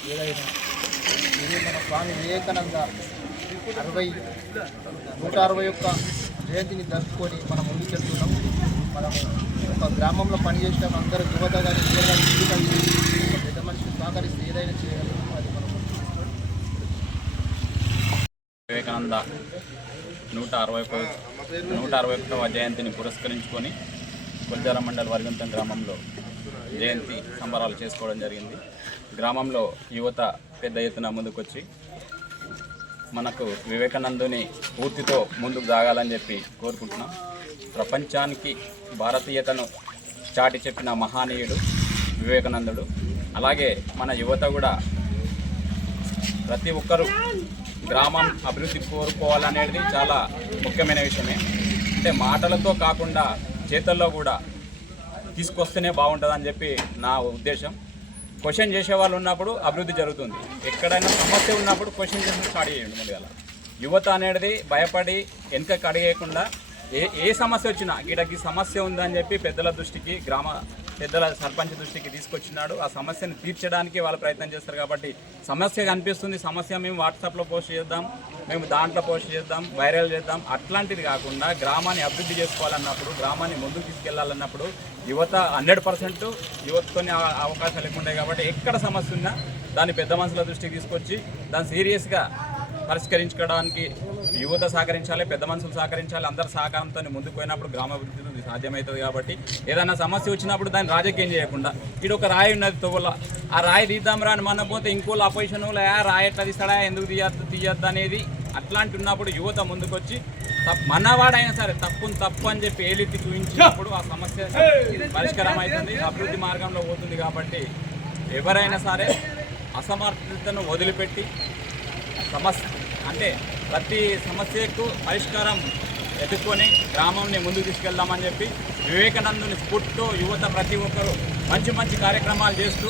చేయను ఇది మన స్వామి వివేకానంద అరవై నూట అరవై ఒక్క జయంతిని జరుపుకొని మనం ముందుకెళ్తున్నాం మనం ఒక గ్రామంలో పనిచేసిన అందరూ యువత కానీ పెద్ద మనిషి సహకరిస్తే ఏదైనా చేయగలము అది మనం వివేకానంద నూట అరవై నూట అరవై ఒకటవ జయంతిని పురస్కరించుకొని కొల్జార మండల వర్గంతం గ్రామంలో జయంతి సంబరాలు చేసుకోవడం జరిగింది. గ్రామంలో యువత పెద్ద ఎత్తున ముందుకొచ్చి మనకు వివేకానందుని పూర్తితో ముందుకు సాగాలని చెప్పి కోరుకుంటున్నాం. ప్రపంచానికి భారతీయతను చాటి చెప్పిన మహానీయుడు వివేకానందుడు. అలాగే మన యువత కూడా ప్రతి ఒక్కరూ గ్రామం అభివృద్ధి కోరుకోవాలనేది చాలా ముఖ్యమైన విషయమే. అంటే మాటలతో కాకుండా చేతల్లో కూడా తీసుకొస్తేనే బాగుంటుందని చెప్పి నా ఉద్దేశం. క్వశ్చన్ చేసే వాళ్ళు ఉన్నప్పుడు అభివృద్ధి జరుగుతుంది. ఎక్కడైనా సమస్య ఉన్నప్పుడు క్వశ్చన్ చేసి స్టార్ట్ చేయండి ముందుగా. యువత అనేది భయపడి వెనుకకి అడిగేయకుండా ఏ ఏ సమస్య వచ్చినా ఈడకి సమస్య ఉందని చెప్పి పెద్దల దృష్టికి గ్రామ పెద్దల సర్పంచ్ దృష్టికి తీసుకొచ్చినాడు. ఆ సమస్యను తీర్చడానికి వాళ్ళు ప్రయత్నం చేస్తారు కాబట్టి సమస్య కనిపిస్తుంది. సమస్య మేము వాట్సాప్లో పోస్ట్ చేద్దాం. మేము దాంట్లో పోస్ట్ చేద్దాం. వైరల్ చేద్దాం. అట్లాంటిది కాకుండా గ్రామాన్ని అభివృద్ధి చేసుకోవాలన్నప్పుడు గ్రామాన్ని ముందుకు తీసుకెళ్ళాలన్నప్పుడు యువత హండ్రెడ్ పర్సెంట్ యువతతోనే అవకాశాలు ఎక్కువ ఉంటాయి కాబట్టి ఎక్కడ సమస్య ఉన్నా దాన్ని పెద్ద మనుషుల దృష్టికి తీసుకొచ్చి దాన్ని సీరియస్గా పరిష్కరించుకోవడానికి యువత సహకరించాలి పెద్ద మనుషులు సహకరించాలి అందరు సహకారంతో ముందుకు పోయినప్పుడు గ్రామాభివృద్ధి సాధ్యమవుతుంది కాబట్టి ఏదైనా సమస్య వచ్చినప్పుడు దాన్ని రాజకీయం చేయకుండా ఇక్కడ ఒక రాయి ఉన్నది తొవ్వల ఆ రాయి తీద్దాం రా అని మన పోతే ఇంకోళ్ళు అపోజిషన్ రాయి ఎట్లా తీస్తాడా ఎందుకు తీయద్దు తీయద్దు అనేది అట్లాంటి ఉన్నప్పుడు యువత ముందుకొచ్చి తప్పు మనవాడైనా సరే తప్పుని తప్పు అని చెప్పి ఏలెత్తి చూపించినప్పుడు ఆ సమస్య పరిష్కారం అవుతుంది అభివృద్ధి మార్గంలో పోతుంది కాబట్టి ఎవరైనా సరే అసమర్థతను వదిలిపెట్టి సమస్య అంటే ప్రతి సమస్యకు పరిష్కారం ఎదుర్కొని గ్రామంని ముందుకు తీసుకెళ్దామని చెప్పి వివేకానందుని స్ఫూర్తితో యువత ప్రతి ఒక్కరూ మంచి మంచి కార్యక్రమాలు చేస్తూ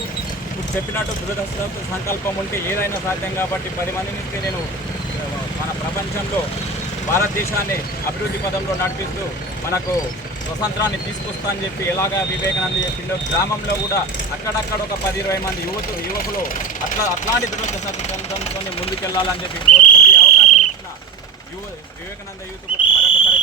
ఇప్పుడు చెప్పినట్టు దృఢ సంకల్పం ఉంటే ఏదైనా సాధ్యం కాబట్టి పది మందిని ఇస్తే నేను మన ప్రపంచంలో భారతదేశాన్ని అభివృద్ధి పదంలో నడిపిస్తూ మనకు స్వతంత్రాన్ని తీసుకొస్తా అని చెప్పి ఎలాగా వివేకానంద చెప్పిందో గ్రామంలో కూడా అక్కడక్కడ ఒక పది ఇరవై మంది యువత యువకులు అట్లా అట్లాంటి దృఢ సంకల్పంతో ముందుకెళ్ళాలని చెప్పి కోరుకుంటూ ಯುವ ವಿವೇಕಾನಂದ ಯೂತ್ ಮರ ಪ್ರಸಾರ